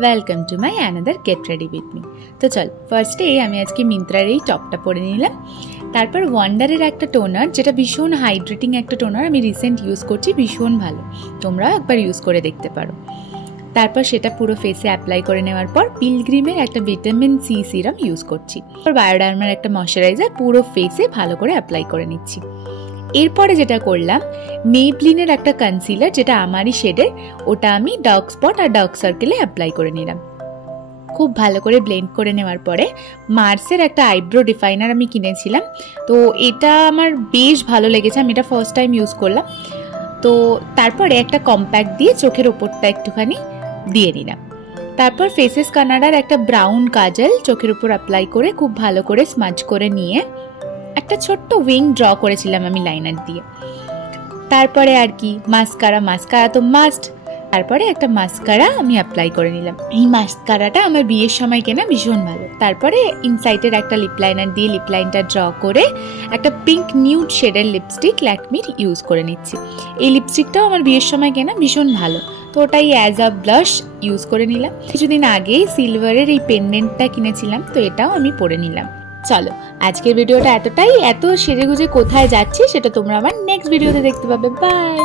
Welcome to my another get ready with me. তো চল ফার্স্টে আমি আজকে মিন্ত্রার এই টপটা পরে নিলাম। তারপর ওয়ান্ডারের একটা টোনার, যেটা ভীষণ হাইড্রেটিং একটা টোনার, আমি রিসেন্ট ইউজ করছি, ভীষণ ভালো, তোমরা একবার ইউজ করে দেখতে পারো। তারপর সেটা পুরো ফেসে অ্যাপ্লাই করে নেওয়ার পর পিলগ্রিমের একটা ভিটামিন সি সিরাম ইউজ করছি। বায়োডার্মার একটা ময়শ্চারাইজার পুরো ফেসে ভালো করে অ্যাপ্লাই করে নিচ্ছি। এরপরে যেটা করলাম, মেবলিনের একটা কনসিলার, যেটা আমারই শেডের, ওটা আমি ডার্ক স্পট আর ডার্ক সার্কেলে অ্যাপ্লাই করে নিলাম। খুব ভালো করে ব্লেন্ড করে নেওয়ার পরে মার্সের একটা আইব্রো ডিফাইনার আমি কিনেছিলাম, তো এটা আমার বেশ ভালো লেগেছে, আমি এটা ফার্স্ট টাইম ইউজ করলাম। তো তারপরে একটা কম্প্যাক্ট দিয়ে চোখের ওপরটা একটুখানি দিয়ে নিলাম। তারপর ফেসেস কানাডার একটা ব্রাউন কাজল চোখের উপর অ্যাপ্লাই করে খুব ভালো করে স্মাজ করে নিয়ে একটা ছোট্ট উইং ড্র করেছিলাম আমি লাইনার দিয়ে। তারপরে আর কি মাস্কারা তো মাস্ট, তারপরে একটা মাস্কারা আমি অ্যাপ্লাই করে নিলাম। এই মাস্কারাটা আমার বিয়ের সময় কেনা, ভীষণ ভালো। তারপরে ইনসাইটের একটা লিপ লাইনার দিয়ে লিপ লাইনটা ড্র করে একটা পিঙ্ক নিউড শেডের লিপস্টিক ল্যাকমির ইউজ করে নিচ্ছি। এই লিপস্টিকটাও আমার বিয়ের সময় কেনা, ভীষণ ভালো, তো ওটাই অ্যাজ আ ব্লাশ ইউজ করে নিলাম। কিছুদিন আগেই সিলভারের এই পেন্ডেন্টটা কিনেছিলাম, তো এটাও আমি পরে নিলাম। চলো আজকের ভিডিওটা এতটাই। এত সেজেগুজে কোথায় যাচ্ছি সেটা তোমরা আমার নেক্সট ভিডিওতে দেখতে পাবে। বাই।